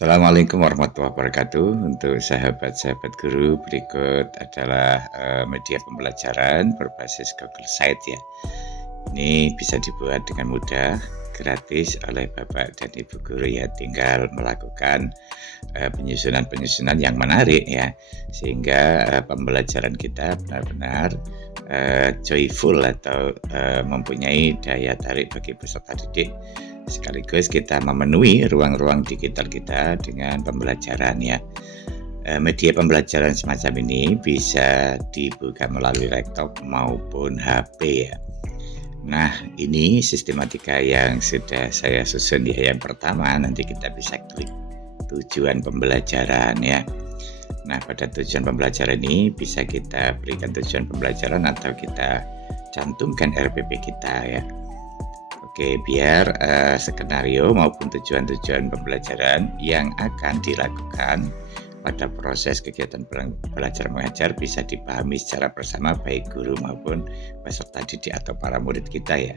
Assalamualaikum warahmatullahi wabarakatuh. Untuk sahabat-sahabat guru, berikut adalah media pembelajaran berbasis Google Site ya. Ini bisa dibuat dengan mudah, gratis oleh Bapak dan Ibu guru ya. Tinggal melakukan penyusunan-penyusunan yang menarik ya, sehingga pembelajaran kita benar-benar joyful atau mempunyai daya tarik bagi peserta didik. Sekaligus kita memenuhi ruang-ruang digital kita dengan pembelajaran ya. Media pembelajaran semacam ini bisa dibuka melalui laptop maupun HP ya. Nah, ini sistematika yang sudah saya susun ya. Yang pertama, nanti kita bisa klik tujuan pembelajaran ya. Nah, pada tujuan pembelajaran ini bisa kita berikan tujuan pembelajaran atau kita cantumkan RPP kita ya. Oke, biar skenario maupun tujuan-tujuan pembelajaran yang akan dilakukan pada proses kegiatan belajar mengajar bisa dipahami secara bersama baik guru maupun peserta didik atau para murid kita ya.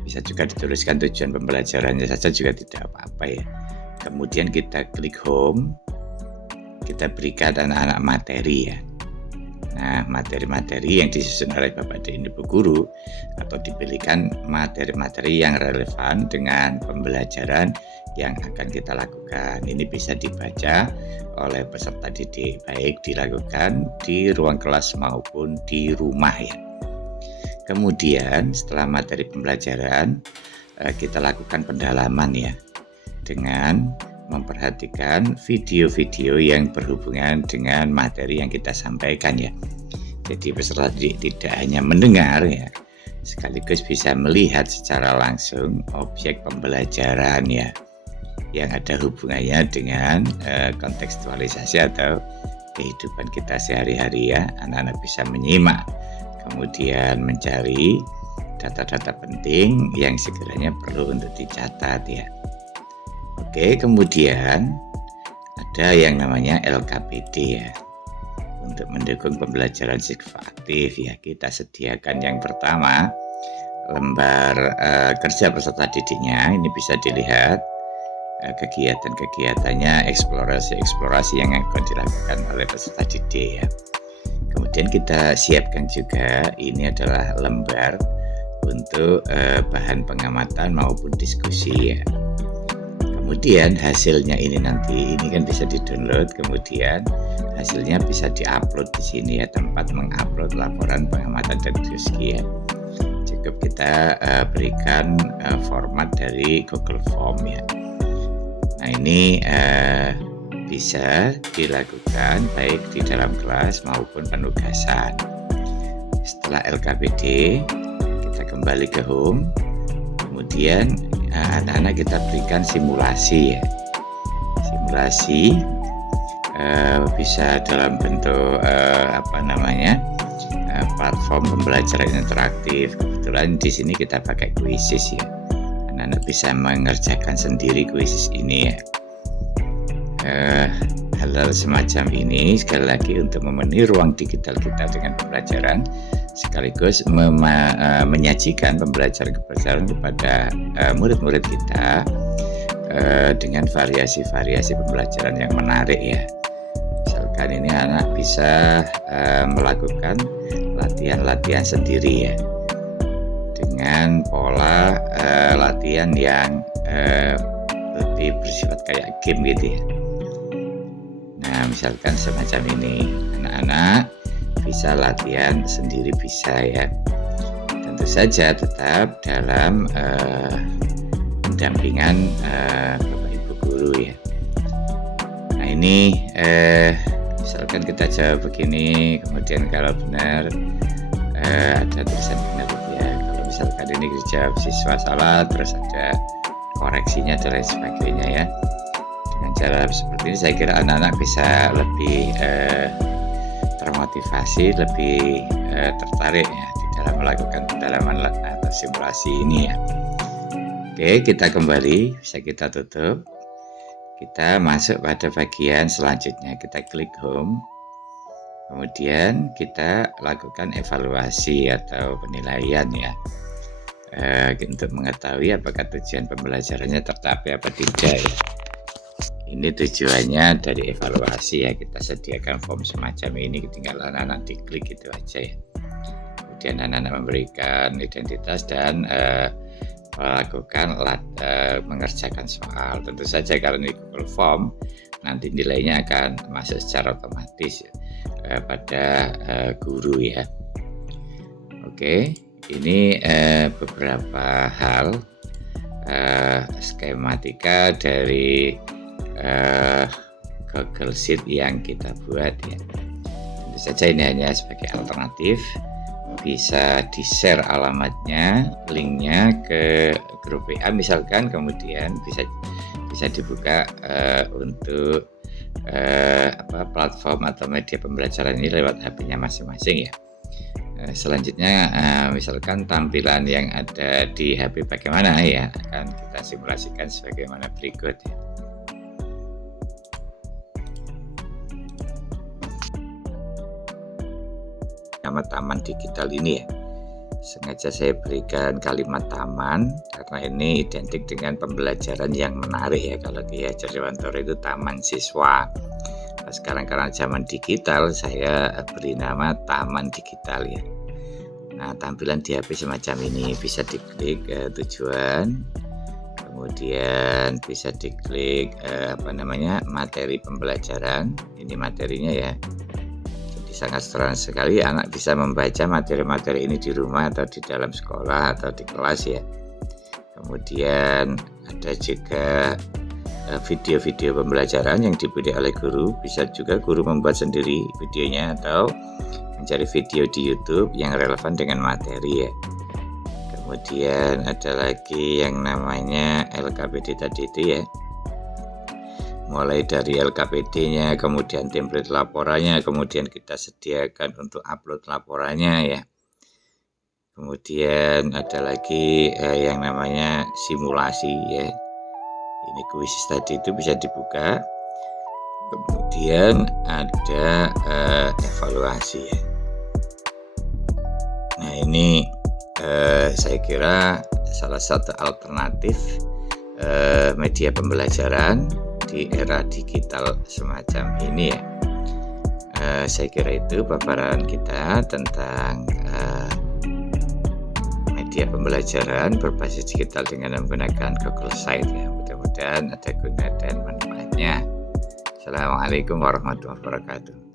Bisa juga dituliskan tujuan pembelajarannya saja juga tidak apa-apa ya. Kemudian kita klik home, kita berikan anak-anak materi ya. Nah, materi-materi yang disusun oleh Bapak dan Ibu guru atau dipilihkan materi-materi yang relevan dengan pembelajaran yang akan kita lakukan. Ini bisa dibaca oleh peserta didik, baik dilakukan di ruang kelas maupun di rumah ya. Kemudian setelah materi pembelajaran, kita lakukan pendalaman ya, dengan memperhatikan video-video yang berhubungan dengan materi yang kita sampaikan ya. Jadi peserta didik tidak hanya mendengar ya, sekaligus bisa melihat secara langsung objek pembelajaran ya, yang ada hubungannya dengan kontekstualisasi atau kehidupan kita sehari-hari ya. Anak-anak bisa menyimak, kemudian mencari data-data penting yang sekiranya perlu untuk dicatat ya. Oke, kemudian ada yang namanya LKPD ya. Untuk mendukung pembelajaran aktif ya, kita sediakan yang pertama lembar kerja peserta didiknya. Ini bisa dilihat kegiatan-kegiatannya, eksplorasi yang akan dilakukan oleh peserta didik ya. Kemudian kita siapkan juga ini adalah lembar untuk bahan pengamatan maupun diskusi ya. Kemudian hasilnya ini kan bisa di-download, kemudian hasilnya bisa di-upload di sini ya, tempat mengupload laporan pengamatan dan diskusi ya. Cukup kita berikan format dari Google Form ya. Nah, ini bisa dilakukan baik di dalam kelas maupun penugasan. Setelah LKPD, kita kembali ke home. Kemudian anak-anak kita berikan simulasi ya. Simulasi bisa dalam bentuk platform pembelajaran interaktif. Kebetulan di sini kita pakai Quizzes ya. Anak-anak bisa mengerjakan sendiri Quizzes ini ya. Hal-hal semacam ini sekali lagi untuk memenuhi ruang digital kita dengan pembelajaran, sekaligus menyajikan pembelajaran kepada murid-murid kita dengan variasi-variasi pembelajaran yang menarik ya. Misalkan ini anak bisa melakukan latihan-latihan sendiri ya, dengan pola latihan yang lebih bersifat kayak game gitu ya. Nah, misalkan semacam ini, anak-anak bisa latihan sendiri bisa ya. Tentu saja tetap dalam pendampingan Bapak Ibu guru ya. Nah, ini misalkan kita jawab begini, kemudian kalau benar ada tulisan benar ya. Kalau misalkan ini dijawab siswa salah, terus ada koreksinya dan lain sebagainya ya. Dengan cara seperti ini saya kira anak-anak bisa lebih termotivasi, lebih tertarik ya di dalam melakukan pendalaman atau simulasi ini ya. Oke, kita kembali, bisa kita tutup. Kita masuk pada bagian selanjutnya, kita klik home. Kemudian kita lakukan evaluasi atau penilaian ya. untuk mengetahui apakah tujuan pembelajarannya tercapai apa tidak ya. Ini tujuannya dari evaluasi ya, kita sediakan form semacam ini, tinggal anak-anak diklik gitu aja ya. Kemudian anak-anak memberikan identitas dan melakukan mengerjakan soal. Tentu saja kalau ini Google Form, nanti nilainya akan masuk secara otomatis pada guru ya. Oke, ini beberapa hal skematika dari Google Sheet yang kita buat ya. Tentu saja ini hanya sebagai alternatif. Bisa di-share alamatnya, linknya ke grup WA misalkan, kemudian bisa dibuka untuk platform atau media pembelajaran ini lewat HP-nya masing-masing ya. Selanjutnya misalkan tampilan yang ada di HP bagaimana ya, akan kita simulasikan sebagaimana berikut ya. Nama taman digital ini ya, sengaja saya berikan kalimat taman karena ini identik dengan pembelajaran yang menarik ya. Kalau di Hajar Dewantoro itu taman siswa. Nah, sekarang karena zaman digital, saya beri nama taman digital ya. Nah, tampilan di HP semacam ini, bisa diklik tujuan, kemudian bisa diklik materi pembelajaran. Ini materinya ya. Sangat sederhana sekali, anak bisa membaca materi-materi ini di rumah atau di dalam sekolah atau di kelas ya. Kemudian ada juga video-video pembelajaran yang dibuat oleh guru. Bisa juga guru membuat sendiri videonya atau mencari video di YouTube yang relevan dengan materi ya. Kemudian ada lagi yang namanya LKPD tadi itu ya, mulai dari LKPD-nya, kemudian template laporannya, kemudian kita sediakan untuk upload laporannya ya. Kemudian ada lagi yang namanya simulasi ya. Ini kuis tadi itu bisa dibuka. Kemudian ada evaluasi ya. Nah ini saya kira salah satu alternatif media pembelajaran di era digital semacam ini ya. Saya kira itu paparan kita tentang media pembelajaran berbasis digital dengan menggunakan Google Site ya. Mudah-mudahan ada guna dan manfaatnya. Assalamualaikum warahmatullahi wabarakatuh.